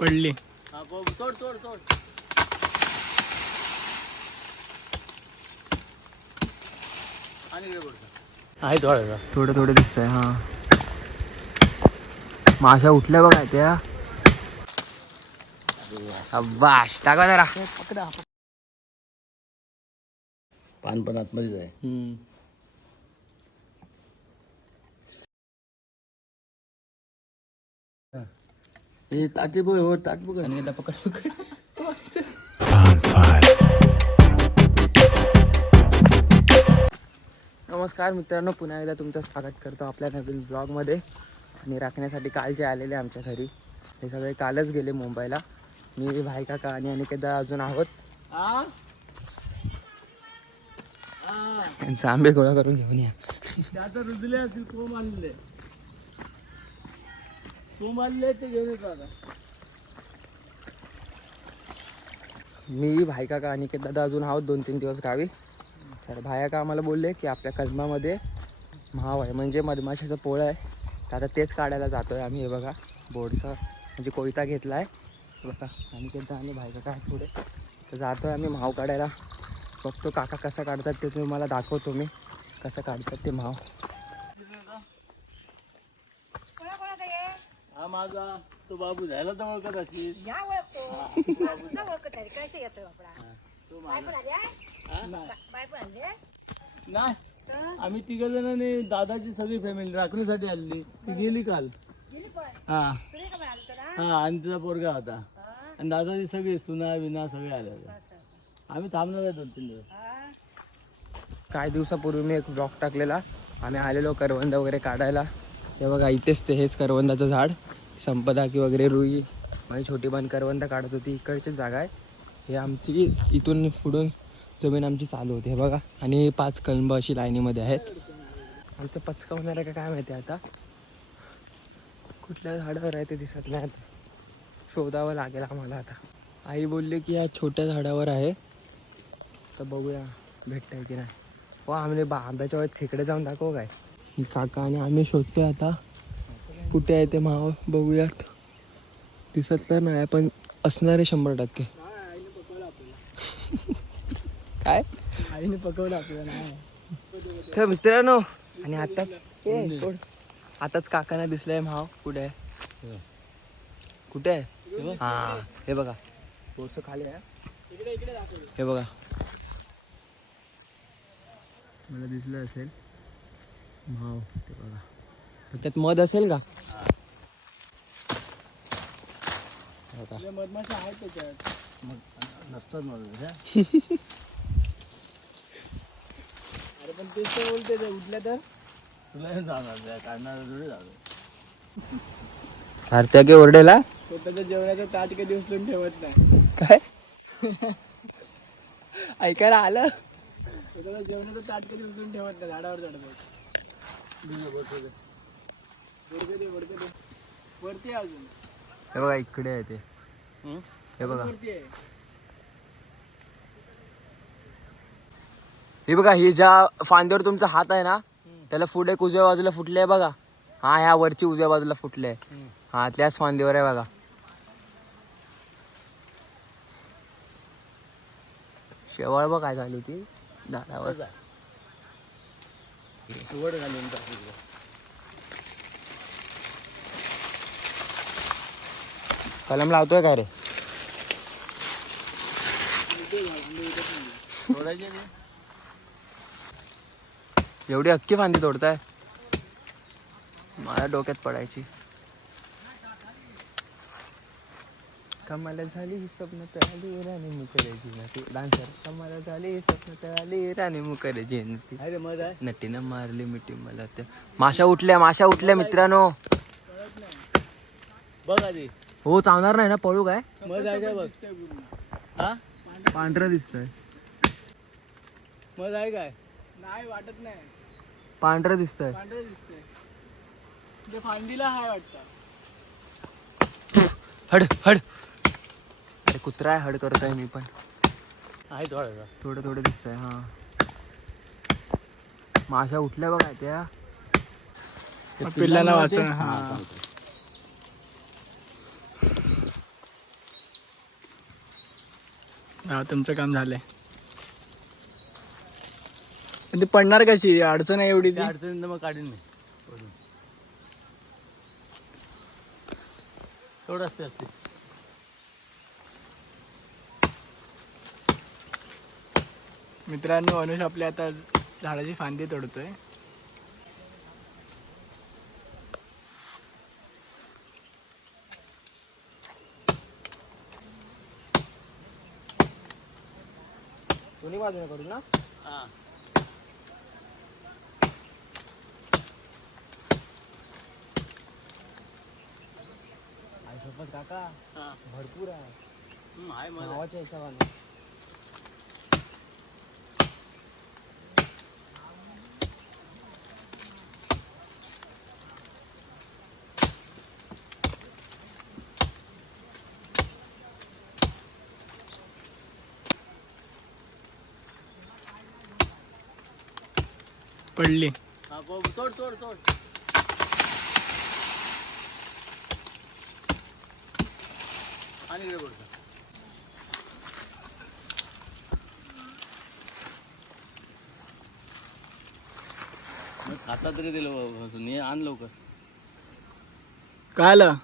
पडली. हा बघ, तोड तोड तोड आणि इकडे बोल. आहे थोडासा थोडं थोडं दिसतंय हा. माशा उठल्या बघा त्या. बाश टाका जरा. पान पण आतमध्येच आहे. हे ताटे बघ हो ताट बघ. आणि एकदा पकड पकड. नमस्कार मित्रांनो पुन्हा एकदा तुमचं स्वागत करतो आपल्या नवीन ब्लॉगमध्ये आणि राखण्यासाठी काल जे आलेले आमच्या घरी हे सगळे कालच गेले मुंबईला. मी भाई काका आणि अनिकेदा अजून आहोत. आंबे गोळा करून घेऊन या. आता रुजले असतील कोंब आणले? ते घेऊन येतो आता मी भाई काका आणि दादा अजून आहोत दोन तीन दिवस गावी. तर भाया का आम्हाला बोलले की आपल्या कलमामध्ये म्हाव आहे. म्हणजे मधमाशाचं पोळं आहे. तर आता तेच काढायला जातो आहे आम्ही हे बघा. बोर्डचा म्हणजे कोयता घेतला आहे बघा. आणि केदा आणि भाई काका पुढे. तर जातो आहे आम्ही म्हाव काढायला. बघतो काका कसं काढतात ते तुम्हाला दाखवतो मी. कसं काढतात ते म्हाव हा माझा तो बाबू झाला तर ओळखत असेल या ओळखतो. ना ओळखत आहे कसे येतोय बापडा? तो बाय पण आले माझा बाय पण आले नाही. आम्ही तिघ जणांनी दादाची सगळी फॅमिली राखणीसाठी आली ती गेली काल. गेली पण? हा. पण आलं हा आणि तिचा पोरगा होता. आणि दादाची सगळी सुना विना सगळे आले होते आम्ही थांबणार आहे दोन तीन दिवस. हा. काही दिवसापूर्वी मी एक ब्लॉग टाकलेला आम्ही आलेलो करवंद वगैरे काढायला. हे बघा इथेच ते हेच करवंदाचं झाड. संपदा की वगैरे रुई. माझी छोटी बहीण करवंद काढत होती. इकडचीच जागा आहे. हे आमची इथून पुढून जमीन आमची चालू होती. हे बघा आणि पाच कलंब अशी लाईनीमध्ये आहेत. आमचं पचका होणार आहे का काय माहिती आता? कुठल्या झाडावर आहे ते दिसत नाही आता. शोधावं लागेल आम्हाला आता. आई बोलली की या छोट्या झाडावर आहे. तर बघूया भेटतंय की नाही. हो आम्ही बा आंब्याच्या वेळेत तिकडे जाऊन दाखवू काय? ही काका आणि आम्ही शोधतोय आता. कुठे आहे ते माव बघूयात. दिसत तर नाही पण असणार आहे शंभर टक्के. काय? आईने पकवलं आपल्याला तर मित्रांनो आणि आता? ए, सोड. आताच काकांना दिसलंय भाव कुठे आहे? कुठे आहे? हा हे बघा. थोडस खाली आहे. हे बघा. मला दिसलं असेल. भाव ते बघा. पण त्यात मध असेल का. मधमाशा आहेत त्याच्यात. नसतात अरे पण तेच तर बोलते ते उठल्या तर? तुला जाणार त्या काढणार थोडी जाणार. भारत्या के ओरडेला? स्वतःच्या जेवणाचं ताट कधी उचलून ठेवत नाही. काय? ऐकायला आलं? स्वतःच्या जेवणाचं ताट कधी उचलून ठेवत नाही झाडावर चढत वरती अजून हे बघा इकडे आहे ते. हे बघा. हे बघा ही ज्या फांद्यावर तुमचा हात आहे ना त्याला पुढे एक उजव्या बाजूला फुटले आहे बघा. हा ह्या वरची उजव्या बाजूला फुटले आहे. हा त्याच फांदीवर आहे बघा. शेवळ बघ काय झाली ती. झाडावर वड घालून टाकू कलम लावतोय रे. एवढी अख्खी फांदी तोडताय माझ्या डोक्यात पडायची कमाला झाली ही स्वप्न तळाली राणी मुकरायची नटी. डान्सर कमाला झाली ही स्वप्न तळाली राणी मुकरायची नटी. आहे रे मध आहे. नटीनं मारली मिठी मला त्या माशा उठल्या माशा उठल्या मित्रांनो. बघ आधी हो चावणार नाही ना पळू काय? आहे काय बघ हा? पांढरं दिसतंय. मध आहे काय? नाही वाटत नाही. पांढरं दिसतंय. पांढरं दिसतंय. ते फांदीला हाय वाटतं. हड हड. अरे कुत्रा आहे हड करतोय मी पण. आहे थोडं थोडं दिसतंय हा. माशा उठल्या बघा त्या. पिल्लांवरती- वाचवणं, हा. हा. तुमचं काम झालंय. ती पडणार कशी? अडचण आहे एवढी ती अडचणींना मग काढीन मी. वरून. तेवढं असते असते. मित्रांनो अनुष आपल्या आता झाडाची फांदी तोडतोय. दोन्ही बाजूने करू ना? आई सोबत काका भरपूर आहे. आहे नावाच्या हिशोबाने. पडली. हा ब- तोड तोड तोड आणि इकडे पडतं खाता तरी दिलं नाही आण लवकर काय आलं?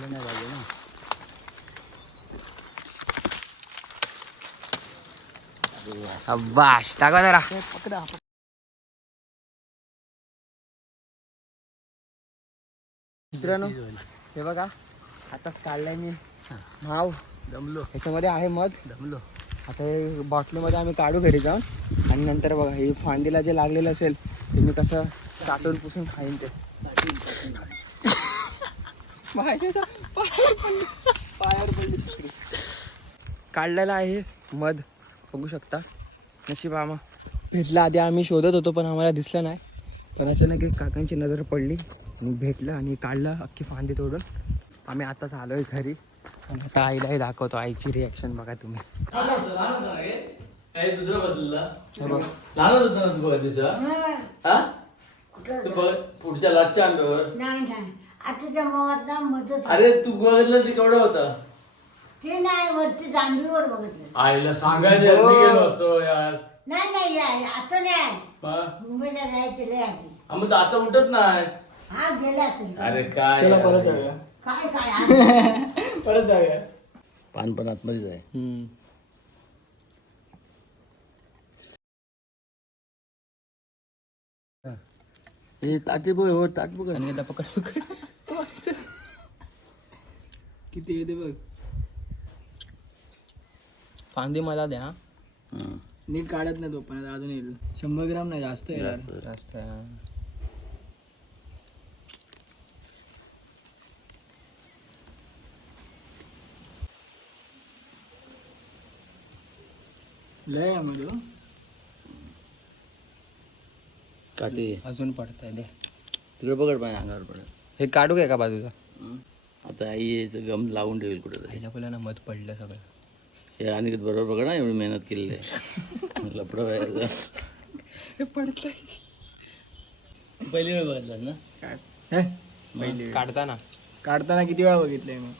नाही पाहिजे ना अब्बाश टाका जरा पकडा मित्रांनो हे बघा आताच काढलाय मी माव दमलो ह्याच्यामध्ये आहे मध दमलो आता हे बॉटलीमध्ये आम्ही काढू घरी जाऊन आणि नंतर बघा हे फांदीला जे लागलेलं असेल ते मी कसं चाटून पुसून खाईन ते पायावर पडली. काढलेला आहे मध बघू शकता. नशीब आम्हा. भेटला आधी आम्ही शोधत होतो पण आम्हाला दिसलं नाही. पण अचानक एक काकांची नजर पडली. आणि भेटलं आणि काढलं अख्खी फांदी तोडून. आम्ही आताच आलोय घरी. आणि आता आईलाही दाखवतो. आईची रिॲक्शन बघा तुम्ही. दुसरा पुढच्या लाटच्या अंगावर नाही नाही. आता जमावात ना मदत अरे तू बघितलं ते केवढा होता? ते नाही वरती जांभीवर बघितलं. आईला सांगायला मी गेलो असतो यार. नाही नाही या- आता नाही हा? मुंबईला जायचं लय आधी. हा, मग तो आता उठत नाही. हा गेला असेल. अरे काय चला. परत जाऊया. काय काय परत जाऊया. पान पण आतमध्येच आहे. हम्म. हे ताटी बघ हो ताट बघ. आणि पकड पकड. किती येते बघ. फांदी मला द्या. हा. नीट काढत नाही तो पण आता अजून येईल. शंभर ग्राम नाही जास्त येणार जास्त. आहे. लय आहे मग तो. काठी. अजून पडतंय दे. तिकडे पकड पाहिजे अंगावर पडत. हे काढू काय का बाजूचा? आता आई याचं गम लावून ठेवेल कुठं तरी पहिल्या पहिल्या ना मध पडलं सगळं. हे आणि बरोबर बघा ना एवढी मेहनत केलेली आहे. लपडा हे पडतंय. पहिली वेळ बघितलं ना? काय हे? पहिली वेळ. काढताना. काढताना किती वेळा बघितलंय मी?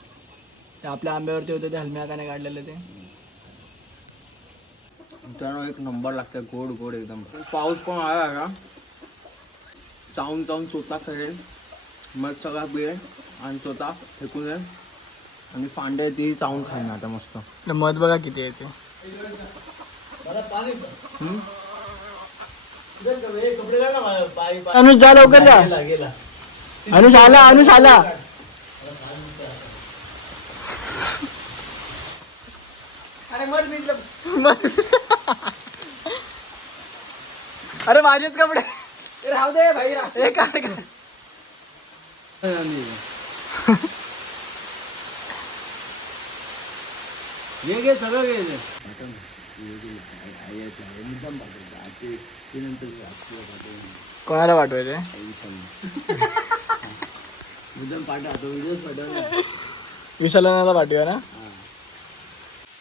ते आपल्या आंब्यावरती होतं ते हलम्या काने काढलेलं ते. मित्रांनो एक नंबर लागतं गोड गोड एकदम. पाऊस पण आला का चावून चावून चोचा करेल. मग सगळा बिळ आणि चोचा फेकून जाईल आणि फांडे ती चावून खाईन आता मस्त. तर मध बघा किती आहे ते. काय अनुष जा लवकर जा. अनुष आला अनुष आला. अरे मध भिजलं. अरे माझेच कपडे. राहू दे भाई राहू हे काढ काढ. घे घे सगळं घे घे. कोणाला पाठवायचं मुद्दाम पाठवा तो व्हिडिओच पाठवा विसर्जनाला पाठवूया ना?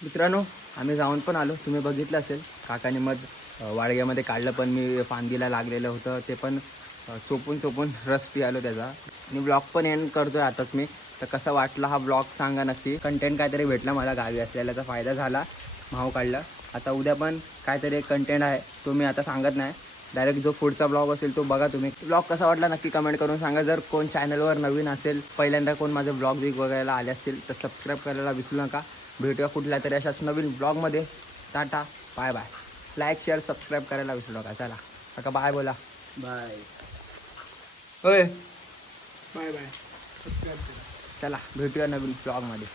मित्रांनो आम्ही जाऊन पण आलो. तुम्ही बघितलं असेल काकाने मध वाडग्यामध्ये काढलं पण. मी फांदीला लागलेलं होतं. ते पण चोपून चोपून रस पियालो त्याचा. आणि ब्लॉग पण एंड करतोय आताच मी. तर कसा वाटला हा ब्लॉग सांगा नक्की. कंटेंट काहीतरी भेटला मला गावी असलेल्याचा फायदा झाला. भाव काढला. आता उद्या पण काहीतरी एक कंटेंट आहे तो मी आता सांगत नाही. डायरेक्ट जो पुढचा ब्लॉग असेल तो बघा तुम्ही. ब्लॉग कसा वाटला नक्की कमेंट करून सांगा. जर कोण चॅनलवर नवीन असेल पहिल्यांदा कोण माझे ब्लॉग बिग बघायला आले असतील तर सबस्क्राईब करायला विसरू नका. भेटूया कुठल्या तरी अशाच नवीन ब्लॉगमध्ये tata bye bye like share subscribe करायला विसरू नका. चला आता बाय बोला. बाय होय. बाय बाय चला भेटूया नवीन ब्लॉगमध्ये